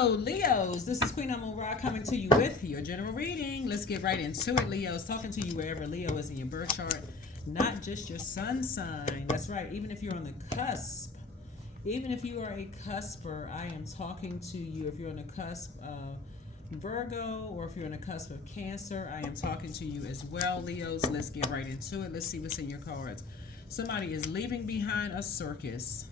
Hello, Leos. This is Queen Amun Ra coming to you with your general reading. Let's get right into it, Leos. Talking to you wherever Leo is in your birth chart, not just your sun sign. That's right. Even if you're on the cusp, even if you are a cusper, I am talking to you. If you're on the cusp of Virgo or if you're on the cusp of Cancer, I am talking to you as well, Leos. Let's get right into it. Let's see what's in your cards. Somebody is leaving behind a circus.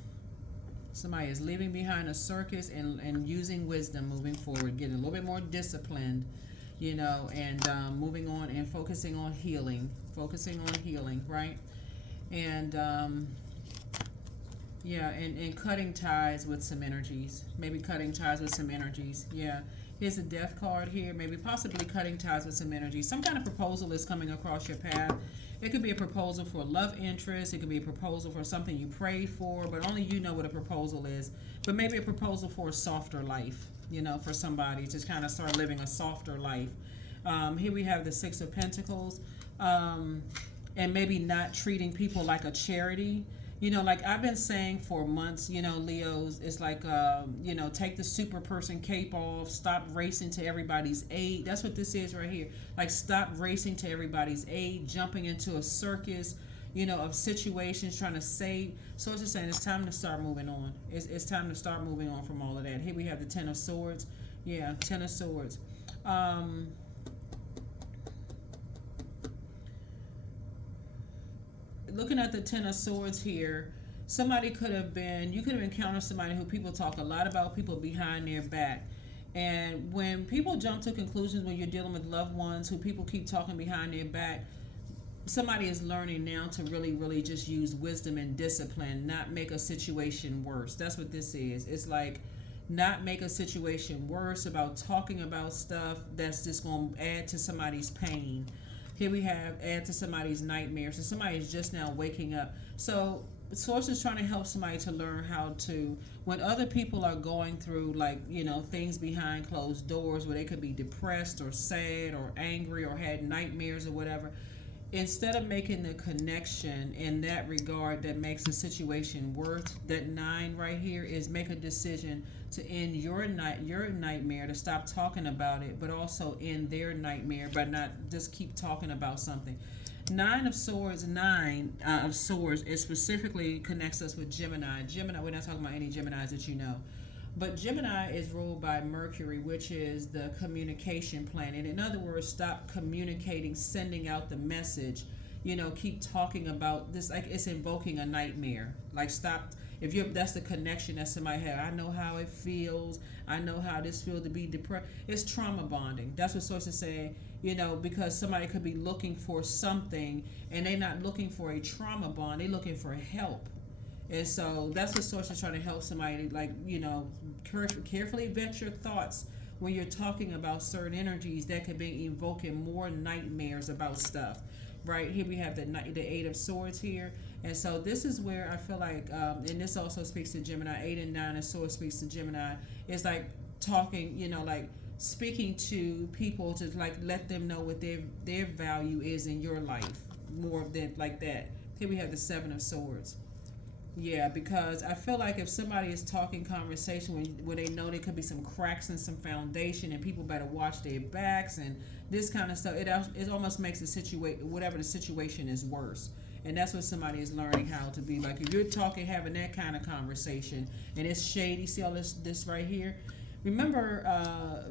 Somebody is leaving behind a circus and using wisdom moving forward, getting a little bit more disciplined, and moving on and focusing on healing, right? And and cutting ties with some energies, maybe cutting ties with some energies. Yeah, here's a death card here, maybe possibly cutting ties with some energies. Some kind of proposal is coming across your path. It could be a proposal for love interest. It could be a proposal for something you prayed for, but only you know what a proposal is. But maybe a proposal for a softer life, for somebody to kind of start living a softer life. Here we have the Six of Pentacles, and maybe not treating people like a charity. Like I've been saying for months, Leos, it's like, take the super person cape off, stop racing to everybody's aid. That's what this is right here. Like, stop racing to everybody's aid, jumping into a circus, of situations, trying to save. So it's just saying it's time to start moving on. It's time to start moving on from all of that. Here we have the Ten of Swords. Yeah, Ten of Swords. Looking at the Ten of Swords here, you could have encountered somebody who people talk a lot about, people behind their back. And when people jump to conclusions when you're dealing with loved ones who people keep talking behind their back, somebody is learning now to really, really just use wisdom and discipline, not make a situation worse. That's what this is. It's like, not make a situation worse about talking about stuff that's just going to add to somebody's pain. Here we have add to somebody's nightmares. So somebody's just now waking up. So Source is trying to help somebody to learn how to, when other people are going through things behind closed doors where they could be depressed or sad or angry or had nightmares or whatever, instead of making the connection in that regard that makes the situation worse, that 9 right here is make a decision to end your nightmare, to stop talking about it, but also end their nightmare by not just keep talking about something. 9 of Swords, it specifically connects us with Gemini. We're not talking about any Geminis that you know. But Gemini is ruled by Mercury, which is the communication planet. In other words, stop communicating, sending out the message. Keep talking about this like it's invoking a nightmare. Like, stop. That's the connection that somebody had. I know how it feels. I know how this feels to be depressed. It's trauma bonding. That's what Source is saying. Because somebody could be looking for something and they're not looking for a trauma bond. They're looking for help. And so that's what Source is trying to help somebody, carefully vet your thoughts when you're talking about certain energies that could be evoking more nightmares about stuff. Right here we have the 8 of Swords here. And so this is where I feel like, and this also speaks to Gemini, 8 and 9 of Swords speaks to Gemini. It's like talking, speaking to people to let them know what their value is in your life, more than like that. Here we have the 7 of Swords. Yeah, because I feel like if somebody is talking conversation when they know there could be some cracks in some foundation and people better watch their backs and this kind of stuff, it almost makes whatever the situation is worse. And that's what somebody is learning how to be. Like, if you're having that kind of conversation and it's shady, see all this right here? Remember,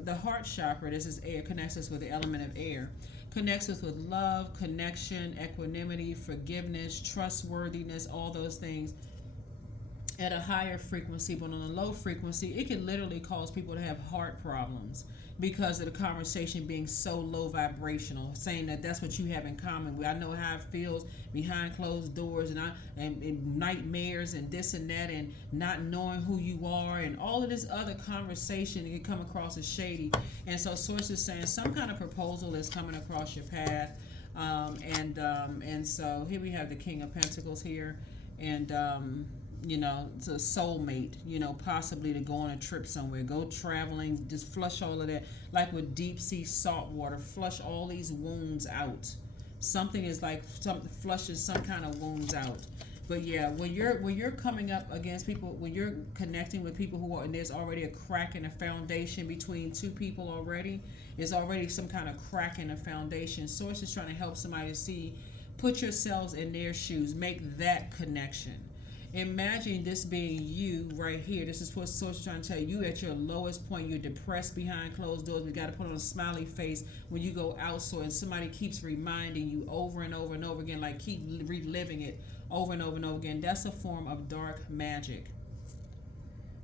the heart chakra, this is air, connects us with the element of air. Connects us with love, connection, equanimity, forgiveness, trustworthiness, all those things at a higher frequency. But on a low frequency, it can literally cause people to have heart problems because of the conversation being so low vibrational, saying that that's what you have in common. I know how it feels behind closed doors and nightmares and this and that and not knowing who you are and all of this other conversation that can come across as shady. And so Source is saying some kind of proposal is coming across your path. And so here we have the King of Pentacles here. And it's a soulmate, possibly to go on a trip somewhere, go traveling, just flush all of that, like with deep sea salt water, flush all these wounds out. Something is flushes some kind of wounds out. But yeah, when you're coming up against people, when you're connecting with people who are, and there's already a crack in the foundation between two people already, there's already some kind of crack in the foundation. Source is trying to help somebody to see, put yourselves in their shoes, make that connection. Imagine this being you right here. This is what Source is trying to tell you. You at your lowest point. You're depressed behind closed doors. We got to put on a smiley face when you go out. So, and somebody keeps reminding you over and over and over again, like keep reliving it over and over and over again. That's a form of dark magic.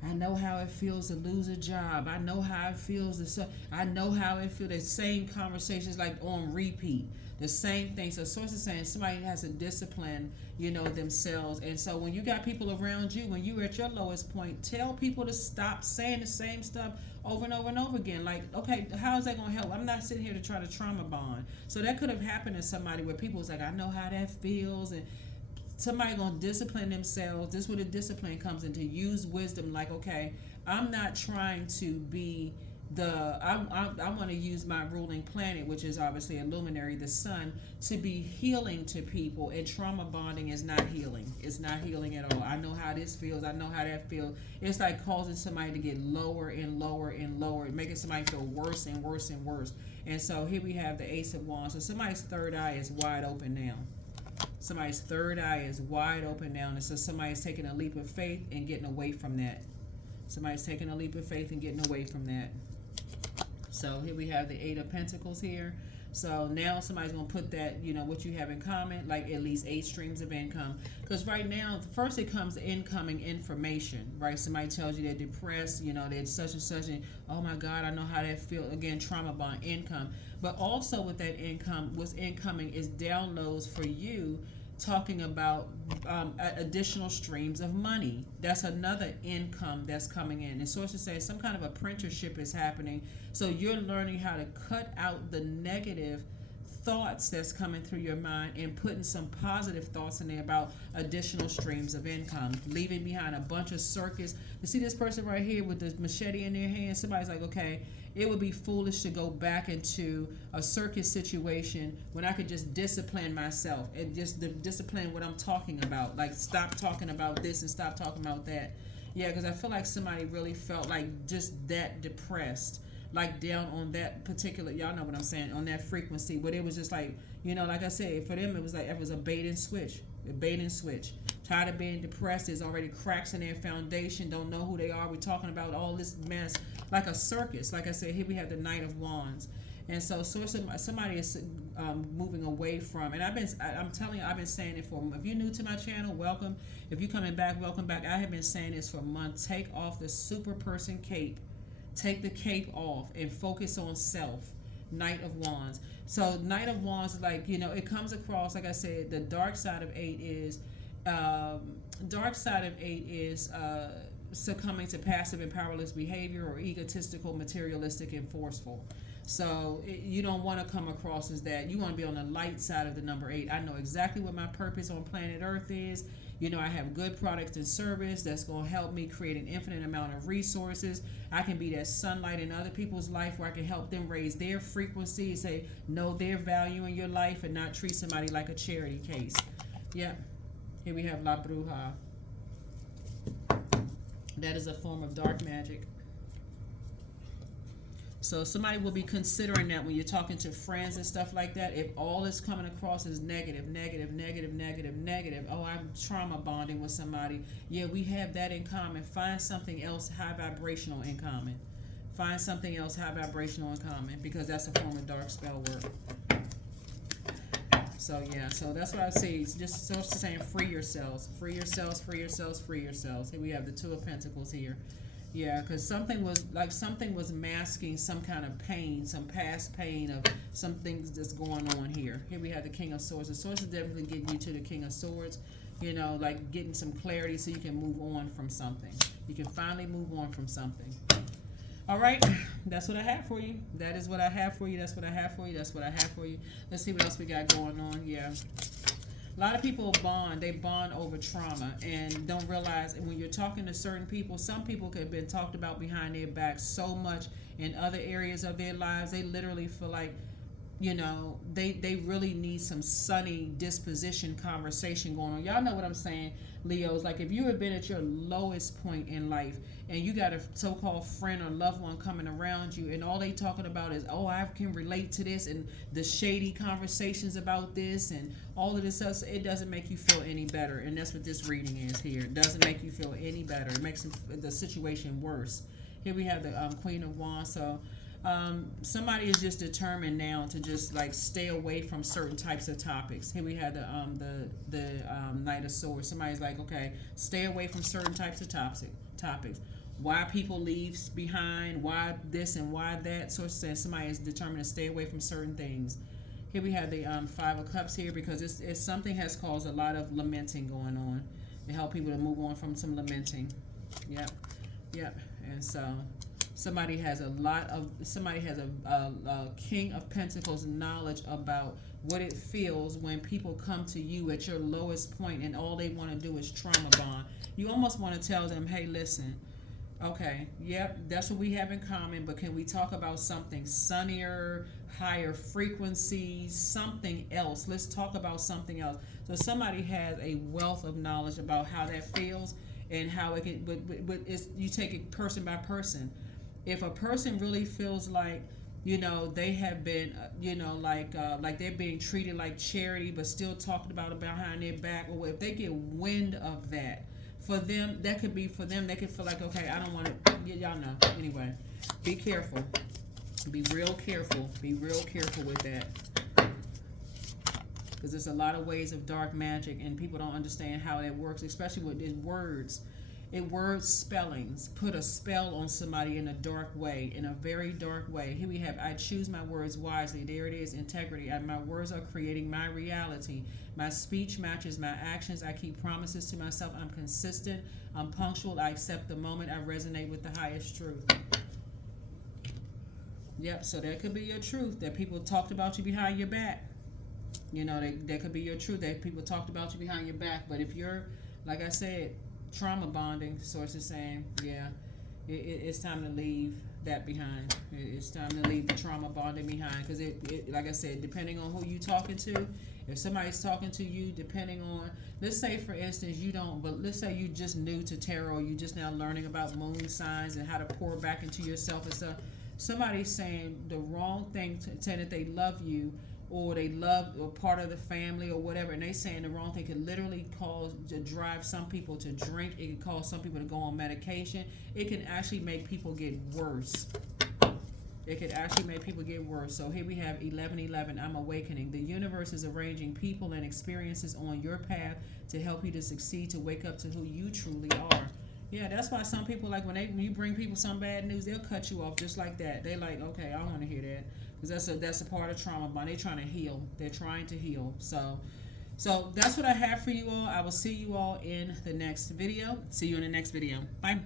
I know how it feels to lose a job. I know how it feels to. I know how it feels. The same conversations like on repeat. The same thing. So source is saying somebody has to discipline, themselves. And so when you got people around you, when you're at your lowest point, tell people to stop saying the same stuff over and over and over again. Like, okay, how is that going to help? I'm not sitting here to try to trauma bond. So that could have happened to somebody where people was like, I know how that feels, and somebody gonna discipline themselves. This is where the discipline comes in, to use wisdom. Like, okay, I'm not trying to be I want to use my ruling planet, which is obviously a luminary, the sun, to be healing to people. And trauma bonding is not healing. It's not healing at all. I know how this feels. I know how that feels. It's like causing somebody to get lower and lower and lower, making somebody feel worse and worse and worse. And so here we have the Ace of Wands. So somebody's third eye is wide open now. Somebody's third eye is wide open now. And so somebody's taking a leap of faith and getting away from that. Somebody's taking a leap of faith and getting away from that. So here we have the Eight of Pentacles here. So now somebody's going to put that, what you have in common, like at least 8 streams of income. Because right now, first it comes incoming information, right? Somebody tells you they're depressed, they're such and such, and oh my God, I know how that feels. Again, trauma bond income. But also with that income, what's incoming is downloads for you, talking about additional streams of money. That's another income that's coming in. And sources say some kind of apprenticeship is happening. So you're learning how to cut out the negative thoughts that's coming through your mind and putting some positive thoughts in there about additional streams of income, leaving behind a bunch of circus. You see this person right here with the machete in their hand? Somebody's like, okay, it would be foolish to go back into a circus situation when I could just discipline myself and just discipline what I'm talking about. Like, stop talking about this and stop talking about that. Yeah, because I feel like somebody really felt like just that depressed, like down on that particular, y'all know what I'm saying, on that frequency. But it was just like, like I said, for them, it was like, it was a bait and switch. A bait and switch. Tired of being depressed. There's already cracks in their foundation. Don't know who they are. We're talking about all this mess. Like a circus. Like I said, here we have the Knight of Wands. And so somebody is moving away from, and I'm telling you, I've been saying it for, if you're new to my channel, welcome. If you're coming back, welcome back. I have been saying this for months. Take off the super person cape. Take the cape off and focus on self. Knight of Wands. So Knight of Wands is like, it comes across, like I said, the dark side of 8 is succumbing to passive and powerless behavior, or egotistical, materialistic, and forceful. So you don't want to come across as that. You want to be on the light side of the number 8. I know exactly what my purpose on planet Earth is. I have good products and service that's going to help me create an infinite amount of resources. I can be that sunlight in other people's life where I can help them raise their frequency, say, know their value in your life, and not treat somebody like a charity case. Yep. Here we have La Bruja. That is a form of dark magic. So somebody will be considering that when you're talking to friends and stuff like that. If all is coming across as negative, oh, I'm trauma bonding with somebody. Yeah, we have that in common. Find something else high vibrational in common. Find something else high vibrational in common, because that's a form of dark spell work. So yeah, so that's what I say. It's just so saying, free yourselves, free yourselves, free yourselves, free yourselves. Here we have the Two of Pentacles here. Yeah, because something was masking some kind of pain, some past pain of some things that's going on here. Here we have the King of Swords. The Swords is definitely getting you to the King of Swords, like getting some clarity so you can move on from something. You can finally move on from something. All right, that's what I have for you. That is what I have for you. That's what I have for you. That's what I have for you. Let's see what else we got going on. Yeah. A lot of people they bond over trauma and don't realize, when you're talking to certain people, some people could have been talked about behind their back so much in other areas of their lives, they literally feel like, you know, they really need some sunny disposition conversation going on. Y'all know what I'm saying, Leos. Like if you have been at your lowest point in life and you got a so-called friend or loved one coming around you and all they talking about is, oh, I can relate to this, and the shady conversations about this and all of this stuff, it doesn't make you feel any better. And that's what this reading is here. It doesn't make you feel any better. It makes the situation worse. Here we have the Queen of Wands. So somebody is just determined now to just like stay away from certain types of topics. Here we have the Knight of Swords. Somebody's like, okay, stay away from certain types of topics. Why people leave behind, why this and why that. So somebody is determined to stay away from certain things. Here we have the Five of Cups here because it's something has caused a lot of lamenting going on. To help people to move on from some lamenting. Yep. And so somebody has a King of Pentacles knowledge about what it feels when people come to you at your lowest point and all they want to do is trauma bond. You almost want to tell them, hey, listen, okay, yep, that's what we have in common, but can we talk about something sunnier, higher frequencies, something else? Let's talk about something else. So somebody has a wealth of knowledge about how that feels and how it can, but it's, you take it person by person. If a person really feels like, you know, they have been, you know, like they're being treated like charity, but still talking about it behind their back, or if they get wind of that, for them, that could be for them. They could feel like, okay, I don't want to. Y'all know. Anyway, be careful. Be real careful. Be real careful with that, because there's a lot of ways of dark magic, and people don't understand how that works, especially with these words. Word spellings put a spell on somebody in a dark way, in a very dark way. Here we have, I choose my words wisely. There it is, integrity. My words are creating my reality. My speech matches my actions. I keep promises to myself. I'm consistent. I'm punctual. I accept the moment. I resonate with the highest truth. Yep, so that could be your truth, that people talked about you behind your back. You know, that could be your truth, that people talked about you behind your back. But if you're, like I said, trauma bonding, sources saying, yeah, it's time to leave that behind. It's time to leave the trauma bonding behind, because it, like I said, depending on who you talking to, if somebody's talking to you, depending on, let's say for instance you don't, but let's say you just new to tarot, you just now learning about moon signs and how to pour back into yourself and stuff. Somebody's saying the wrong thing, saying that they love you, or they love, or part of the family or whatever, and they saying the wrong thing, could literally drive some people to drink. It could cause some people to go on medication. It can actually make people get worse. It could actually make people get worse. So here we have 1111, I'm awakening. The universe is arranging people and experiences on your path to help you to succeed, to wake up to who you truly are. Yeah, that's why some people, like when you bring people some bad news, they'll cut you off just like that. They like, okay, I don't want to hear that, because that's a part of trauma bond. They're trying to heal. They're trying to heal. So that's what I have for you all. I will see you all in the next video. See you in the next video. Bye.